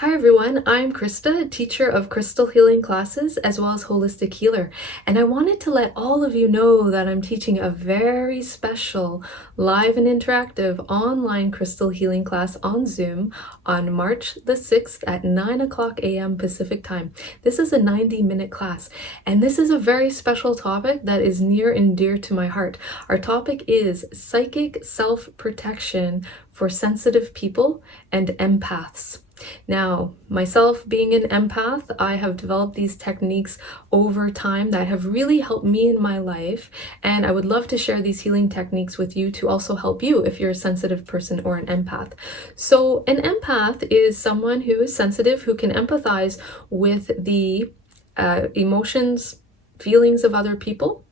Hi everyone, I'm Christa, teacher of crystal healing classes as well as holistic healer, and I wanted to let all of you know that I'm teaching a very special live and interactive online crystal healing class on Zoom on March the 6th at 9 o'clock a.m. Pacific time. This is a 90-minute class, and this is a very special topic that is near and dear to my heart. Our topic is psychic self-protection for sensitive people and empaths. Now, myself being an empath, I have developed these techniques over time that have really helped me in my life, and I would love to share these healing techniques with you to also help you if you're a sensitive person or an empath. So an empath is someone who is sensitive, who can empathize with the emotions, feelings of other people.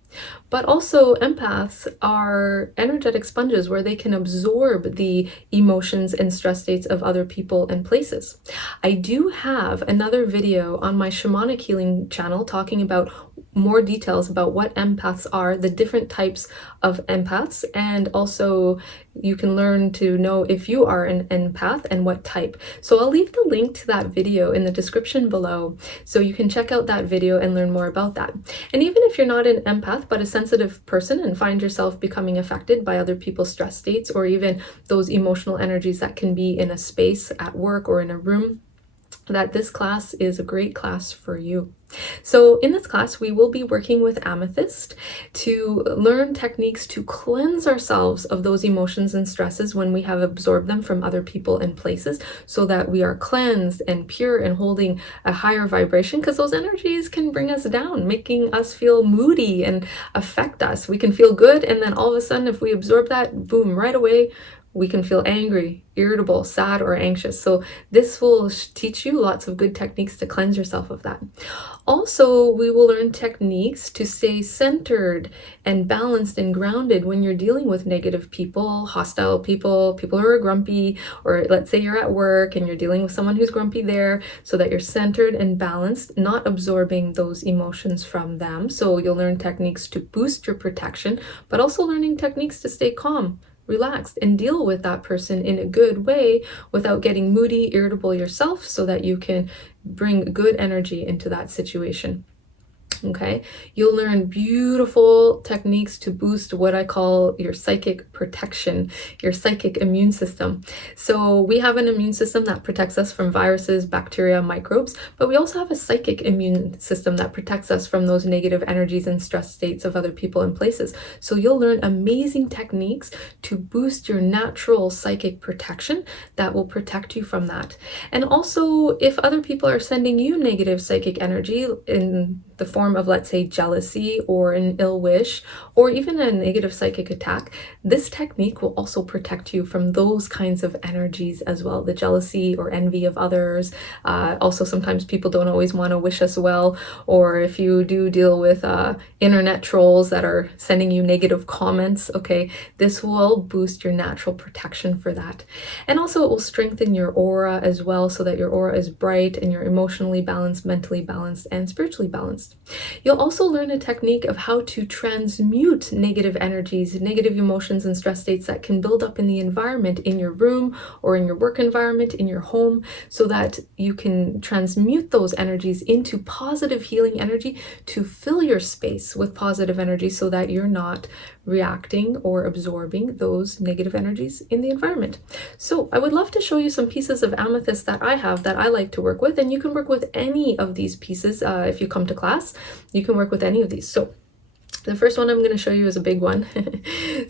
But also empaths are energetic sponges where they can absorb the emotions and stress states of other people and places. I do have another video on my shamanic healing channel talking about more details about what empaths are, the different types of empaths, and also you can learn to know if you are an empath and what type. So I'll leave the link to that video in the description below so you can check out that video and learn more about that. And even if you're not an empath but a sensitive person and find yourself becoming affected by other people's stress states or even those emotional energies that can be in a space at work or in a room, that this class is a great class for you. So in this class, we will be working with Amethyst to learn techniques to cleanse ourselves of those emotions and stresses when we have absorbed them from other people and places, so that we are cleansed and pure and holding a higher vibration, because those energies can bring us down, making us feel moody and affect us. We can feel good, and then all of a sudden, if we absorb that, boom, right away, we can feel angry, irritable, sad, or anxious. So this will teach you lots of good techniques to cleanse yourself of that. Also, we will learn techniques to stay centered and balanced and grounded when you're dealing with negative people, hostile people, people who are grumpy, or let's say you're at work and you're dealing with someone who's grumpy there, so that you're centered and balanced, not absorbing those emotions from them. So you'll learn techniques to boost your protection, but also learning techniques to stay calm, relaxed, and deal with that person in a good way without getting moody, irritable yourself, so that you can bring good energy into that situation. Okay, you'll learn beautiful techniques to boost what I call your psychic protection, your psychic immune system. So we have an immune system that protects us from viruses, bacteria, microbes, but we also have a psychic immune system that protects us from those negative energies and stress states of other people and places. So you'll learn amazing techniques to boost your natural psychic protection that will protect you from that. And also, if other people are sending you negative psychic energy in the form of, let's say, jealousy or an ill wish or even a negative psychic attack, this technique will also protect you from those kinds of energies as well, the jealousy or envy of others. Also, sometimes people don't always want to wish us well, or if you do deal with internet trolls that are sending you negative comments, okay, this will boost your natural protection for that. And also it will strengthen your aura as well, so that your aura is bright and you're emotionally balanced, mentally balanced, and spiritually balanced. You'll also learn a technique of how to transmute negative energies, negative emotions, and stress states that can build up in the environment, in your room or in your work environment, in your home, so that you can transmute those energies into positive healing energy to fill your space with positive energy, so that you're not reacting or absorbing those negative energies in the environment. So I would love to show you some pieces of amethyst that I have that I like to work with, and you can work with any of these pieces. If you come to class, you can work with any of these. So the first one I'm going to show you is a big one.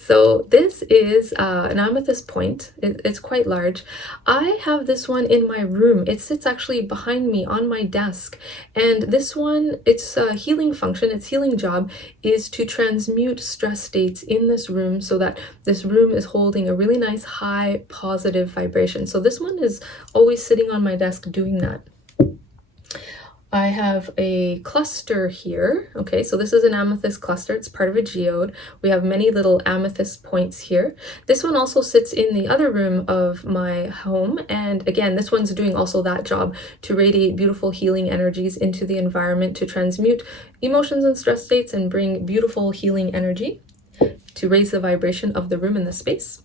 So this is an amethyst point. It's quite large. I have this one in my room. It sits actually behind me on my desk. And this one, its healing function, its healing job is to transmute stress states in this room, so that this room is holding a really nice high positive vibration. So this one is always sitting on my desk doing that. I have a cluster here. Okay, so this is an amethyst cluster. It's part of a geode. We have many little amethyst points here. This one also sits in the other room of my home. And again, this one's doing also that job, to radiate beautiful healing energies into the environment, to transmute emotions and stress states and bring beautiful healing energy to raise the vibration of the room and the space.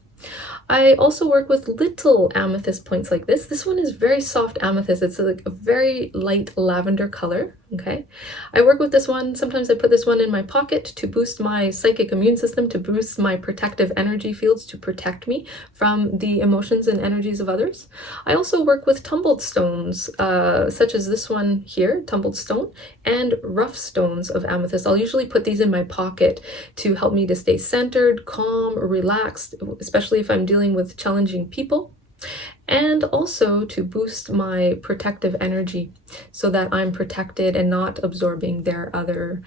I also work with little amethyst points like this. This one is very soft amethyst. It's like a very light lavender color, okay? I work with this one. Sometimes I put this one in my pocket to boost my psychic immune system, to boost my protective energy fields, to protect me from the emotions and energies of others. I also work with tumbled stones, such as this one here, tumbled stone, and rough stones of amethyst. I'll usually put these in my pocket to help me to stay centered, calm, relaxed, especially if I'm dealing with challenging people, and also to boost my protective energy so that I'm protected and not absorbing their other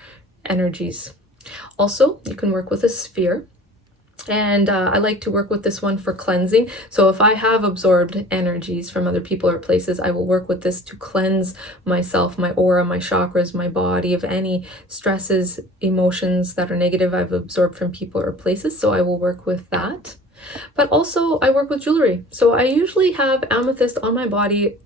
energies. Also, you can work with a sphere. And I like to work with this one for cleansing. So if I have absorbed energies from other people or places, I will work with this to cleanse myself, my aura, my chakras, my body of any stresses, emotions that are negative I've absorbed from people or places. So I will work with that. But also I work with jewelry. So I usually have amethyst on my body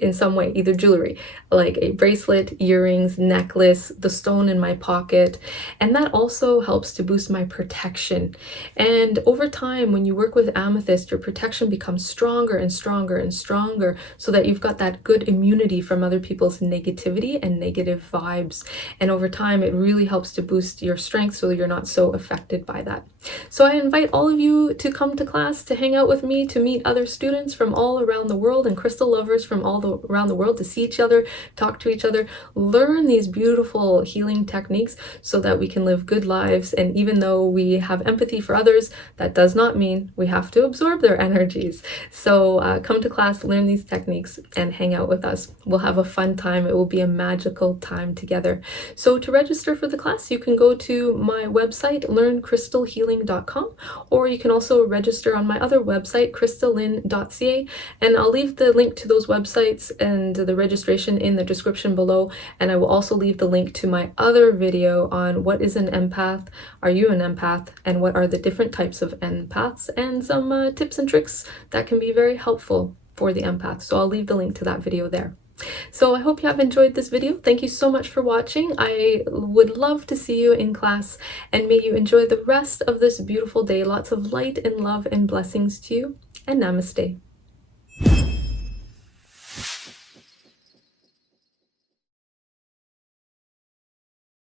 in some way, either jewelry, like a bracelet, earrings, necklace, the stone in my pocket, and that also helps to boost my protection. And over time, when you work with amethyst, your protection becomes stronger and stronger and stronger, so that you've got that good immunity from other people's negativity and negative vibes. And over time, it really helps to boost your strength so you're not so affected by that. So I invite all of you to come to class, to hang out with me, to meet other students from all around the world and crystal lovers from all around the world, to see each other, talk to each other, learn these beautiful healing techniques so that we can live good lives. And even though we have empathy for others, that does not mean we have to absorb their energies. So come to class, learn these techniques, and hang out with us. We'll have a fun time. It will be a magical time together. So to register for the class, you can go to my website, learncrystalhealing.com, or you can also register on my other website, christalyn.ca, and I'll leave the link to those websites and the registration in the description below. And I will also leave the link to my other video on what is an empath, are you an empath, and what are the different types of empaths, and some tips and tricks that can be very helpful for the empath. So I'll leave the link to that video there. So I hope you have enjoyed this video. Thank you so much for watching. I would love to see you in class, and may you enjoy the rest of this beautiful day. Lots of light and love and blessings to you, and namaste.